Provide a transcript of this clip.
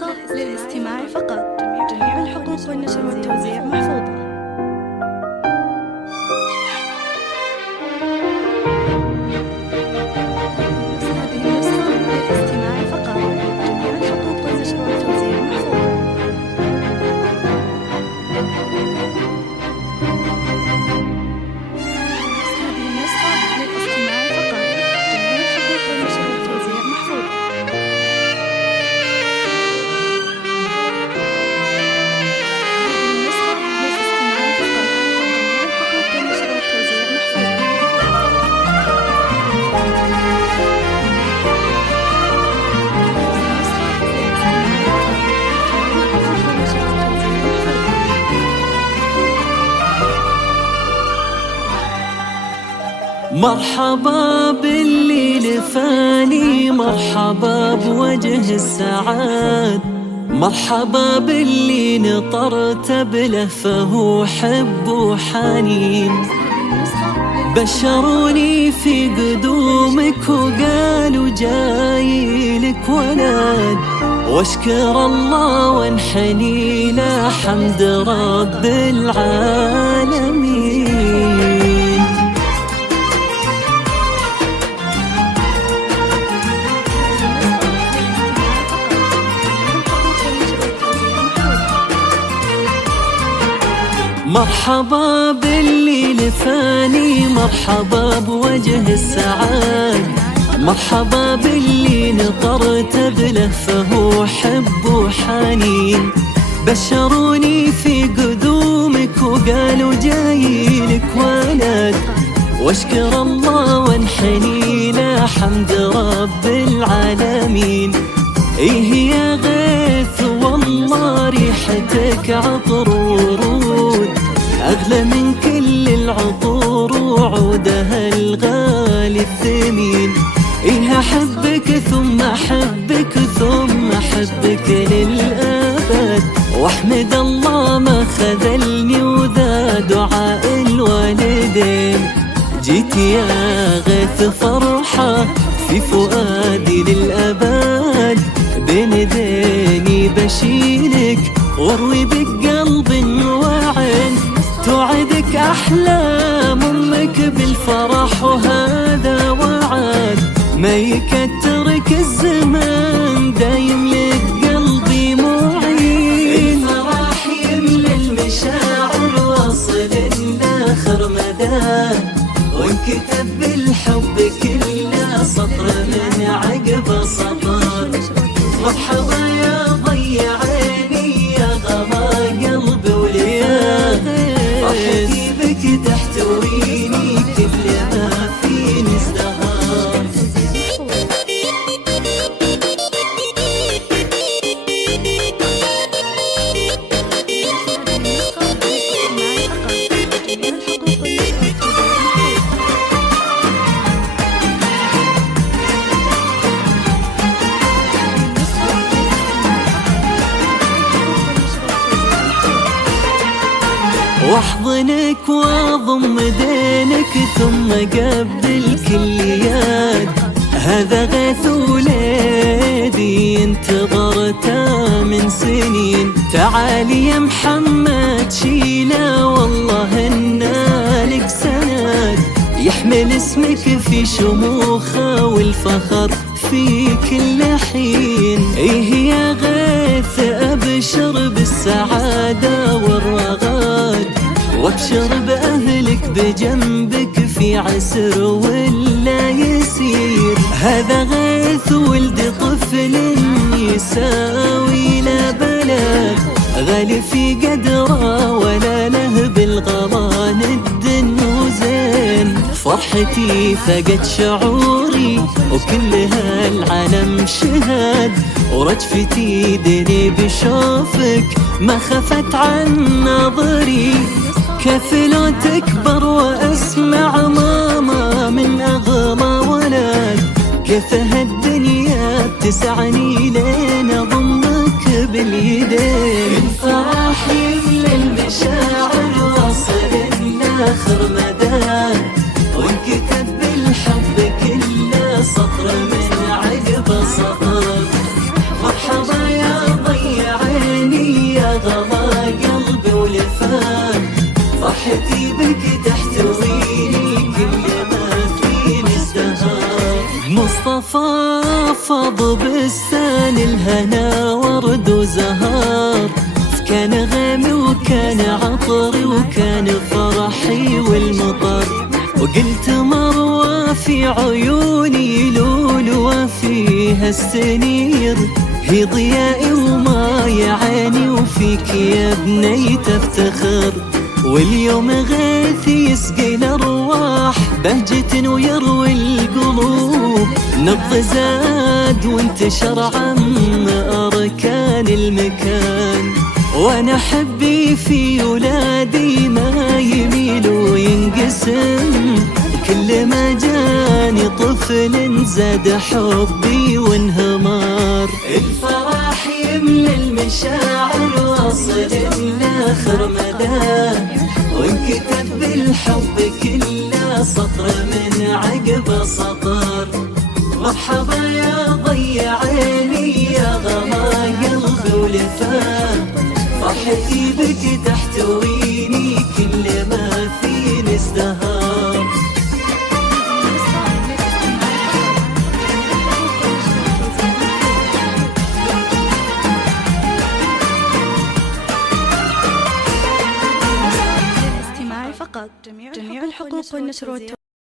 النسخة للاستماع فقط. جميع الحقوق والنشر والتوزيع محفوظة. هذه النسخة للاستماع فقط. جميع الحقوق والنشر والتوزيع محفوظة. هذه النسخة للاستماع فقط. جميع الحقوق والنشر والتوزيع محفوظة. مرحبا باللي لفاني، مرحبا بوجه السعاد، مرحبا باللي نطرت بلهفه حب وحنين. بشروني في قدومك وقالوا جاي لك ولد، واشكر الله وانحني له حمد رب العالمين. مرحبا باللي لفاني، مرحبا بوجه السعاد، مرحبا باللي نطرت بلهفه حب وحنين. بشروني في قدومك وقالوا جاي لك ولد، واشكر الله وانحني له حمد رب العالمين. ايه يا غيث والله ريحتك عطر ورود، أغلى من كل العطور وعودها الغالي الثمين. إيه أحبك ثم أحبك ثم أحبك للأبد، وأحمد الله ما خذلني وذا دعاء الوالدين. جيت يا غيث فرحة في فؤادي للأبد، بين يديني بشيلك واروي بقلب وعين. توعدك أحلام أمك بالفرح وهذا وعد، ما يكترك الزمان دايم لك قلبي معين. الفرح يملى المشاعر واصل لآخر مدى، وانكتب بالحب كله سطر من عقب سطر. مرحبا يا ضي عيني يا غما قلبي وليا، فرحتي بك تحتويني كل ما فيني ازدهار. واحضنك واضم دينك ثم قبل كل يد، هذا غيث وليدي انتظرته من سنين. تعالي يا محمد شيله والله إنه لك سند، يحمل اسمك في شموخه والفخر في كل حين. ايه يا غيث ابشر بالسعادة والرغد، وابشر بأهلك بجنبك في عسر ولا يسير. هذا غيث ولد طفل يساوي لا بلد، غالي في قدره ولا له بالغلا ند وزين. فرحتي فقد شعوري وكل هالعالم شهد، ورجفتي دني بشوفك ما خفت عن نظري. كيف لو تكبر واسمع ماما من اغلى ولد، كيف هالدنيا بتسعني لين اضمك باليدين. الفرح يملى المشاعر واصل لاخر مدى، وانكتب بالحب كله سطر من عقب سطر. مرحبا يا ضي المصطفى فاض بستان الهنا ورد وزهار، كان غيمي وكان عطري وكان فرحي والمطر، وقلت مروى في عيوني لولوى فيها السنير، هي ضيائي وما يعاني وفيك يا بني تفتخر، واليوم غيث يسقي الأرواح بهجة ويروي القلوب، نبض زاد وانتشر عم أركان المكان، وانا حبي في ولادي ما يميل وينقسم، كل ما جاني طفل زاد حبي وانهمار، الفرح يملى المشاعر واصل لاخر مدى، وانكتب بالحب كله سطر من عقب سطر، مرحبا يا ضي عيني يا غما قلبي ولفان، فرحتي بك تحتويني كل ما فيني ازدهار. للاستماع فقط. جميع الحقوق والنشر